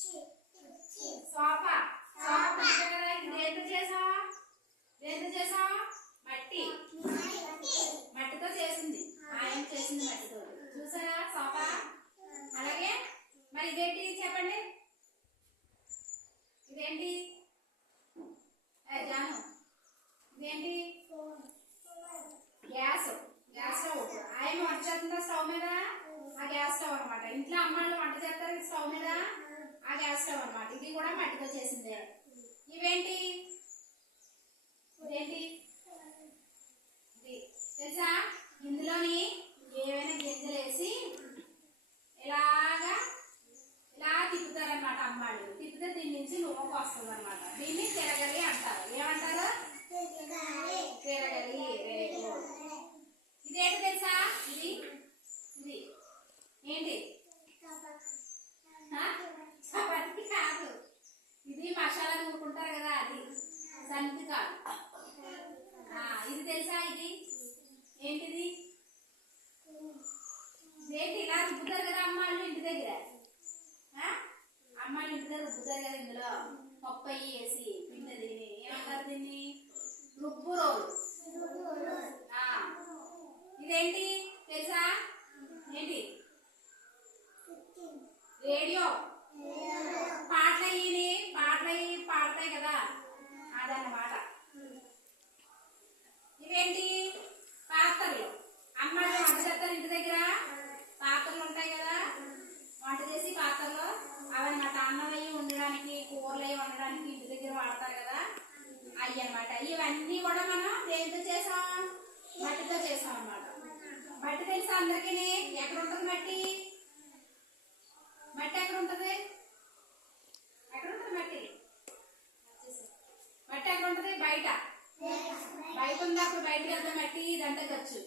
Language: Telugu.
సోఫా సోఫా కదా. దేంతో చేసావా? దేంతో చేసావా? మట్టి మట్టితో చేసింది. ఆయన చేసింది మట్టితో. చూసారా సోఫా? అలాగే మరి ఇదేంటి చెప్పండి? ఇదేంటి జాను? ఇదేంటి? గ్యాస్. Gas stove. ఆయన వంట చేస్తుందా స్టవ్ మీద? ఆ గ్యాస్ స్టవ్ అనమాట. ఇంట్లో అమ్మాయిలు వంట చేస్తారు స్టవ్ మీద. ఆ గ్యాస్ స్టవ్ అనమాట. ఇది కూడా మట్టితో చేసిందే. ఇవేంటి? ఇదేంటి? ఇది తెలుసా? ఇందులోని ఏవైనా గింజలు వేసి ఇలాగా ఇలా తిప్పుతారనమాట అమ్మాయిలు. తిప్పితే దీని నుంచి నూనె వస్తుంది అనమాట. దీన్ని తిరగలి అంటారు. ఏమంటారు? తిరగలి. Very good. ఇదేంటి తెలుసా? ఇది ఇది ఏంటి? చపాతి కాదు. ఇది మసాలా నూరుకుంటారు కదా, అది సంతి కాదు. ఇది తెలుసా? ఇది ఏంటిది? ఏంటి? ఇలా రుబ్బుతారు కదా అమ్మాయిలు ఇంటి దగ్గర. అమ్మాయిలు ఇంటి దగ్గర రుబ్బుతారు కదా. ఇందులో పప్పు అయ్యి వేసి పిండి. దీన్ని ఏమంటారు? దీన్ని రుబ్బు రోలు. ఇదేంటి తెలుసా? ఏంటి? రేడియో. పాటలు పాడతాయి కదా, అదన్నమాట. ఇవేంటి? పాత్రలు. అమ్మాయిలు వంట చేస్తారు ఇంటి దగ్గర. పాత్రలు ఉంటాయి కదా, వంట చేసి పాత్రలో అవన్నమాట. అన్నం అయ్యి ఉండడానికి, కూరలు అయ్యి వండడానికి ఇంటి దగ్గర వాడతారు కదా, అవి అన్నమాట. ఇవన్నీ కూడా మనం దేంతో చేసాం? మట్టితో చేసాం అన్నమాట. మట్టి తెలుసా అందరికీ? ఎక్కడ ఉంటుంది మట్టి? మట్టి ఎక్కడ ఉంటుంది? ఎక్కడ ఉంటుంది మట్టి? మట్టి ఎక్కడ ఉంటుంది? బయట. బయట ఉంది. అప్పుడు బయటకు వెళ్తే మట్టి ఇదంతా ఖర్చు.